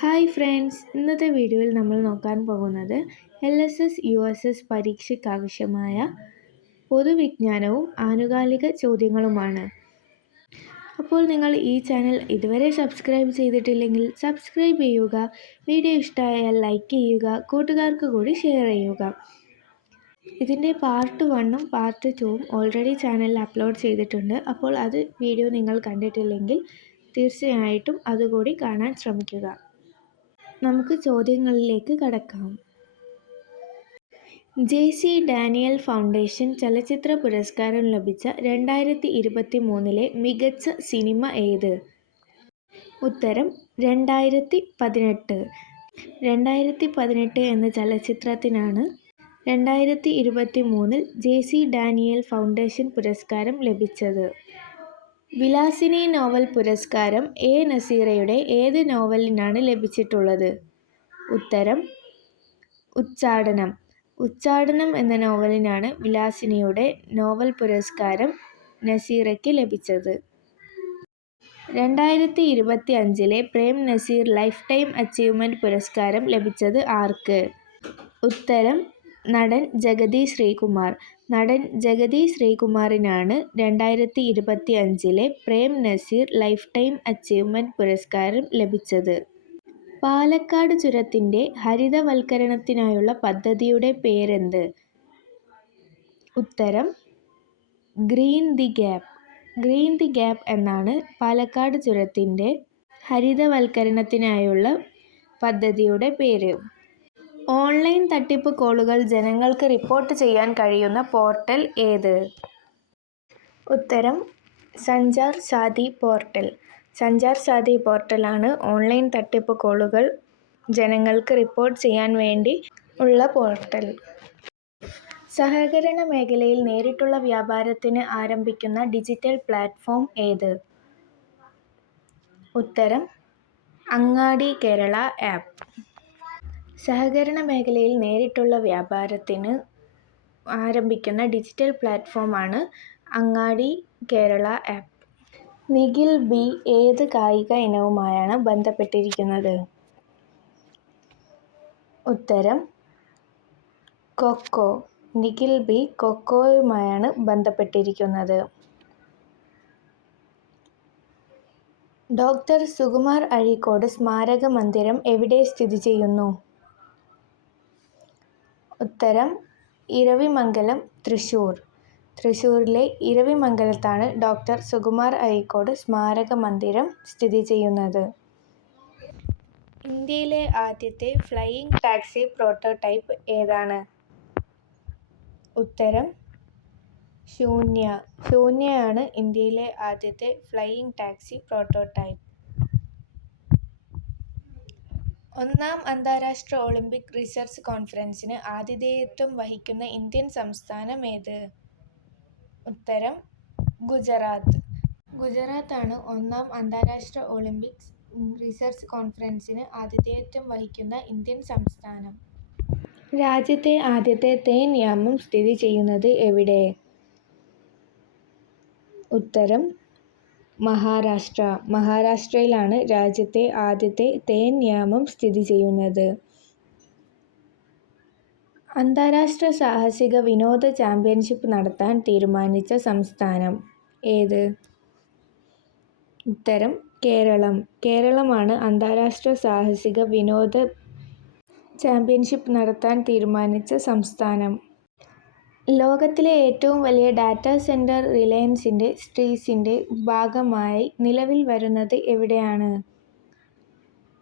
Hi friends, ഇന്നത്തെ വീഡിയോയിൽ നമ്മൾ നോക്കാൻ പോകുന്നത് LSS USS പരീക്ഷയ്ക്കാവശ്യമായ പൊതുവിജ്ഞാനവും ആനുകാലിക ചോദ്യങ്ങളുമാണ്. അപ്പോൾ നിങ്ങൾ ഈ ചാനൽ ഇതുവരെ സബ്സ്ക്രൈബ് ചെയ്തിട്ടില്ലെങ്കിൽ സബ്സ്ക്രൈബ് ചെയ്യുക, വീഡിയോ ഇഷ്ടമായാൽ ലൈക്ക് ചെയ്യുക, കൂട്ടുകാർക്ക് കൂടി ഷെയർ ചെയ്യുക. ഇതിൻ്റെ പാർട്ട് 1ഉം പാർട്ട് 2ഉം ഓൾറെഡി ചാനലിൽ അപ്ലോഡ് ചെയ്തിട്ടുണ്ട്. അപ്പോൾ വീഡിയോ നിങ്ങൾ കണ്ടിട്ടില്ലെങ്കിൽ തീർച്ചയായിട്ടും അതുകൂടി കാണാൻ ശ്രമിക്കുക. നമുക്ക് ചോദ്യങ്ങളിലേക്ക് കടക്കാം. JC ഡാനിയൽ ഫൗണ്ടേഷൻ ചലച്ചിത്ര പുരസ്കാരം ലഭിച്ച 2023 മികച്ച സിനിമ ഏത്? ഉത്തരം 2018. 2018 എന്ന ചലച്ചിത്രത്തിനാണ് 2023 JC ഡാനിയൽ ഫൗണ്ടേഷൻ പുരസ്കാരം ലഭിച്ചത്. വിലാസിനി നോവൽ പുരസ്കാരം A. നസീറയുടെ ഏത് നോവലിനാണ് ലഭിച്ചിട്ടുള്ളത്? ഉത്തരം ഉച്ചാടനം. ഉച്ചാടനം എന്ന നോവലിനാണ് വിലാസിനിയുടെ നോവൽ പുരസ്കാരം നസീറയ്ക്ക് ലഭിച്ചത്. 2025 Prem Nazir life time achievement പുരസ്കാരം ലഭിച്ചത് ആർക്ക്? ഉത്തരം നടൻ ജഗതി ശ്രീകുമാർ. നടൻ ജഗതി ശ്രീകുമാറിനാണ് 2025 Prem Nazir life time achievement പുരസ്കാരം ലഭിച്ചത്. പാലക്കാട് ചുരത്തിൻ്റെ ഹരിതവൽക്കരണത്തിനായുള്ള പദ്ധതിയുടെ പേരെന്ത്? ഉത്തരം green the gap. Green the gap എന്നാണ് പാലക്കാട് ചുരത്തിൻ്റെ ഹരിതവൽക്കരണത്തിനായുള്ള പദ്ധതിയുടെ പേര്. ഓൺലൈൻ തട്ടിപ്പ് കോളുകൾ ജനങ്ങൾക്ക് റിപ്പോർട്ട് ചെയ്യാൻ കഴിയുന്ന പോർട്ടൽ ഏത്? ഉത്തരം സഞ്ചാർ സാധി പോർട്ടൽ. സഞ്ചാർ സാധി പോർട്ടലാണ് ഓൺലൈൻ തട്ടിപ്പ് കോളുകൾ ജനങ്ങൾക്ക് റിപ്പോർട്ട് ചെയ്യാൻ വേണ്ടി ഉള്ള പോർട്ടൽ. സഹകരണ മേഖലയിൽ നേരിട്ടുള്ള വ്യാപാരത്തിന് ആരംഭിക്കുന്ന ഡിജിറ്റൽ പ്ലാറ്റ്ഫോം ഏത്? ഉത്തരം അങ്ങാടി കേരള ആപ്പ്. സഹകരണ മേഖലയിൽ നേരിട്ടുള്ള വ്യാപാരത്തിന് ആരംഭിക്കുന്ന ഡിജിറ്റൽ പ്ലാറ്റ്ഫോമാണ് അങ്ങാടി കേരള ആപ്പ്. നിഖിൽ ബി ഏത് കായിക ഇനവുമായാണ് ബന്ധപ്പെട്ടിരിക്കുന്നത്? ഉത്തരം ഖോ-ഖോ. നിഖിൽ ബി ഖോ-ഖോയുമായാണ് ബന്ധപ്പെട്ടിരിക്കുന്നത്. ഡോക്ടർ സുകുമാർ അഴീക്കോട് സ്മാരക മന്ദിരം എവിടെ സ്ഥിതി ചെയ്യുന്നു? ഉത്തരം ഇരവിമംഗലം, തൃശ്ശൂർ. തൃശ്ശൂരിലെ ഇരവിമംഗലത്താണ് ഡോക്ടർ സുകുമാർ അഴീക്കോട് സ്മാരക മന്ദിരം സ്ഥിതി ചെയ്യുന്നത്. ഇന്ത്യയിലെ ആദ്യത്തെ ഫ്ലൈയിങ് ടാക്സി പ്രോട്ടോടൈപ്പ് ഏതാണ്? ഉത്തരം ശൂന്യ. ശൂന്യയാണ് ഇന്ത്യയിലെ ആദ്യത്തെ ഫ്ലൈയിങ് ടാക്സി പ്രോട്ടോടൈപ്പ്. ഒന്നാം അന്താരാഷ്ട്ര ഒളിമ്പിക് റിസർച്ച് കോൺഫറൻസിന് ആതിഥേയത്വം വഹിക്കുന്ന ഇന്ത്യൻ സംസ്ഥാനം ഏത്? ഉത്തരം ഗുജറാത്ത്. ഗുജറാത്താണ് ഒന്നാം അന്താരാഷ്ട്ര ഒളിമ്പിക് റിസർച്ച് കോൺഫറൻസിന് ആതിഥേയത്വം വഹിക്കുന്ന ഇന്ത്യൻ സംസ്ഥാനം. രാജ്യത്തെ ആദ്യത്തെ തേൻ യാമം സ്ഥിതി ചെയ്യുന്നത് എവിടെ? ഉത്തരം മഹാരാഷ്ട്ര. മഹാരാഷ്ട്രയിലാണ് രാജ്യത്തെ ആദ്യത്തെ തേൻ യാമം സ്ഥിതി ചെയ്യുന്നത്. അന്താരാഷ്ട്ര സാഹസിക വിനോദ ചാമ്പ്യൻഷിപ്പ് നടത്താൻ തീരുമാനിച്ച സംസ്ഥാനം ഏത്? ഉത്തരം കേരളം. കേരളമാണ് അന്താരാഷ്ട്ര സാഹസിക വിനോദ ചാമ്പ്യൻഷിപ്പ് നടത്താൻ തീരുമാനിച്ച സംസ്ഥാനം. ലോകത്തിലെ ഏറ്റവും വലിയ ഡാറ്റാ സെന്റർ റിലയൻസ് ഇൻഡസ്ട്രീസിൻ്റെ ഭാഗമായി നിലവിൽ വരുന്നത് എവിടെയാണ്?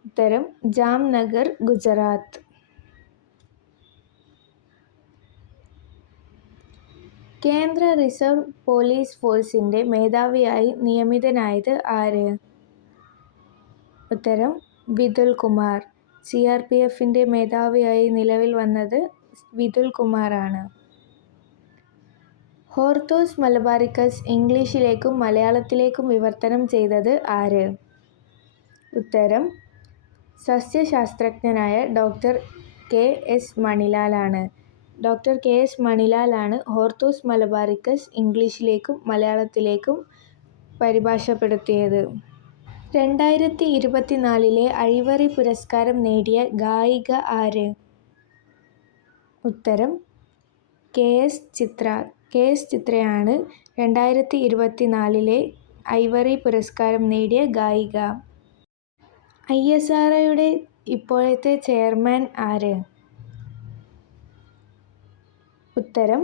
ഉത്തരം ജാംനഗർ, ഗുജറാത്ത്. കേന്ദ്ര റിസർവ് പോലീസ് ഫോഴ്സിൻ്റെ മേധാവിയായി നിയമിതനായത് ആര്? ഉത്തരം വിതുൽ കുമാർ. CRPFിൻ്റെ മേധാവിയായി നിലവിൽ വന്നത് വിതുൽ കുമാറാണ്. ഹോർത്തൂസ് മലബാറിക്കസ് ഇംഗ്ലീഷിലേക്കും മലയാളത്തിലേക്കും വിവർത്തനം ചെയ്തത് ആര്? ഉത്തരം സസ്യശാസ്ത്രജ്ഞനായ ഡോക്ടർ KS മണിലാലാണ്. ഡോക്ടർ KS മണിലാലാണ് ഹോർത്തൂസ് മലബാറിക്കസ് ഇംഗ്ലീഷിലേക്കും മലയാളത്തിലേക്കും പരിഭാഷപ്പെടുത്തിയത്. 2024 ഐവറി പുരസ്കാരം നേടിയ ഗായിക ആര്? ഉത്തരം കെ.എസ്. ചിത്ര. കെ.എസ്. ചിത്രയാണ് 2024 ഐവറി പുരസ്കാരം നേടിയ ഗായിക. ISROയുടെ ഇപ്പോഴത്തെ ചെയർമാൻ ആര്? ഉത്തരം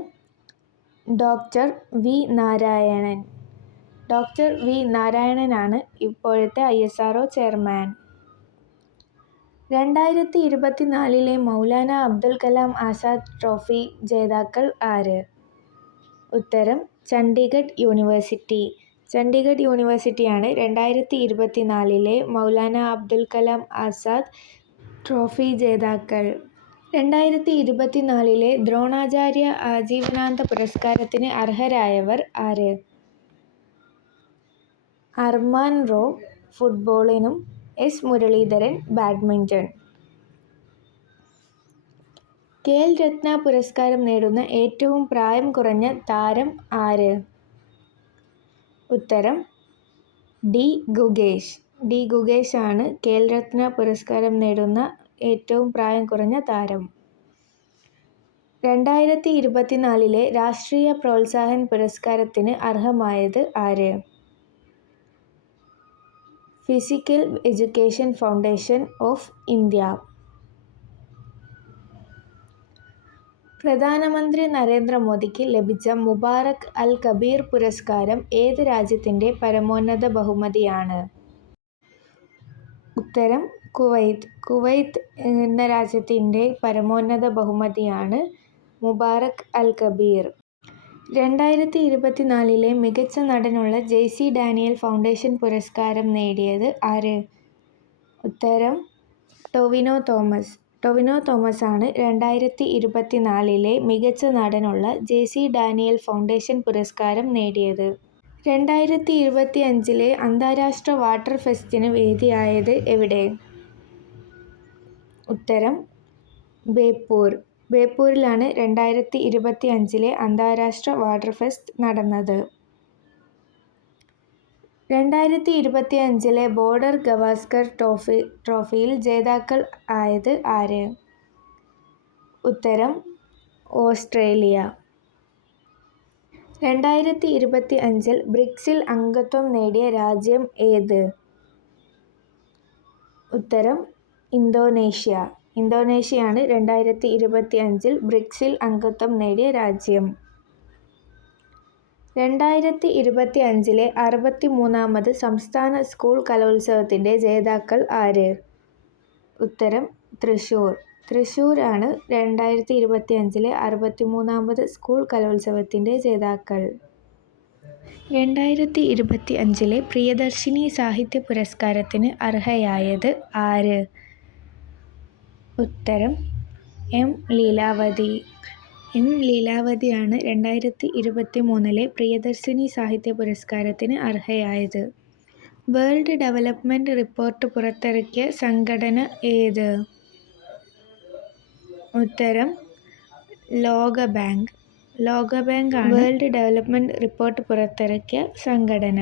doctor V. Narayanan. Doctor V. നാരായണനാണ് ഇപ്പോഴത്തെ ISRO chairman. 2024 Maulana Abdul Kalam Azad trophy ജേതാക്കൾ ആര്? ഉത്തരം ചണ്ഡീഗഡ് യൂണിവേഴ്സിറ്റി. ചണ്ഡീഗഡ് യൂണിവേഴ്സിറ്റിയാണ് 2024 മൗലാന അബ്ദുൽ കലാം ആസാദ് ട്രോഫി ജേതാക്കൾ. 2024 ദ്രോണാചാര്യ ആജീവനാന്ത പുരസ്കാരത്തിന് അർഹരായവർ ആര്? അർമാൻ റോ ഫുട്ബോളിനും എസ്. മുരളീധരൻ ബാഡ്മിന്റൺ. ഖേൽ രത്ന പുരസ്കാരം നേടുന്ന ഏറ്റവും പ്രായം കുറഞ്ഞ താരം ആര്? ഉത്തരം ഡി. ഗുകേഷ്. ഡി. ഗുകേഷ് ആണ് ഖേൽ രത്ന പുരസ്കാരം നേടുന്ന ഏറ്റവും പ്രായം കുറഞ്ഞ താരം. 2024 രാഷ്ട്രീയ പ്രോത്സാഹൻ പുരസ്കാരത്തിന് അർഹമായത് ആര്? Physical education foundation of India. പ്രധാനമന്ത്രി നരേന്ദ്രമോദിക്ക് ലഭിച്ച മുബാറക് അൽ കബീർ പുരസ്കാരം ഏത് രാജ്യത്തിൻ്റെ പരമോന്നത ബഹുമതിയാണ്? ഉത്തരം കുവൈത്ത്. കുവൈത്ത് എന്ന രാജ്യത്തിൻ്റെ പരമോന്നത ബഹുമതിയാണ് മുബാറക് അൽ കബീർ. 2024 മികച്ച നടനുള്ള JC ഡാനിയൽ ഫൗണ്ടേഷൻ പുരസ്കാരം നേടിയത് ആര്? ഉത്തരം ടൊവിനോ തോമസ്. ടൊവിനോ തോമസ് ആണ് 2024 മികച്ച നടനുള്ള JC ഡാനിയൽ ഫൗണ്ടേഷൻ പുരസ്കാരം നേടിയത്. 2025 അന്താരാഷ്ട്ര വാട്ടർ ഫെസ്റ്റിന് വേദിയായത് എവിടെ? ഉത്തരം ബേപ്പൂർ. ബേപ്പൂരിലാണ് 2025 അന്താരാഷ്ട്ര വാട്ടർ ഫെസ്റ്റ് നടന്നത്. 2025 ബോർഡർ ഗവാസ്കർ ട്രോഫിയിൽ ജേതാക്കൾ ആയത് ആര്? ഉത്തരം ഓസ്ട്രേലിയ. 2025 ബ്രിക്സിൽ അംഗത്വം നേടിയ രാജ്യം ഏത്? ഉത്തരം ഇന്തോനേഷ്യ. ഇന്തോനേഷ്യയാണ് 2025 ബ്രിക്സിൽ അംഗത്വം നേടിയ രാജ്യം. 2025 63ാമത് സംസ്ഥാന സ്കൂൾ കലോത്സവത്തിൻ്റെ ജേതാക്കൾ ആര്? ഉത്തരം തൃശ്ശൂർ. തൃശ്ശൂർ ആണ് 2025 63ാമത് സ്കൂൾ കലോത്സവത്തിൻ്റെ ജേതാക്കൾ. 2025 പ്രിയദർശിനി സാഹിത്യ പുരസ്കാരത്തിന് അർഹയായത് ആര്? ഉത്തരം എം. ലീലാവതി. എം. ലീലാവതിയാണ് 2023 പ്രിയദർശിനി സാഹിത്യ പുരസ്കാരത്തിന് അർഹയായത്. വേൾഡ് ഡെവലപ്മെന്റ് റിപ്പോർട്ട് പുറത്തിറക്കിയ സംഘടന ഏത്? ഉത്തരം ലോകബാങ്ക്. ലോകബാങ്ക് ആണ് വേൾഡ് ഡെവലപ്മെന്റ് റിപ്പോർട്ട് പുറത്തിറക്കിയ സംഘടന.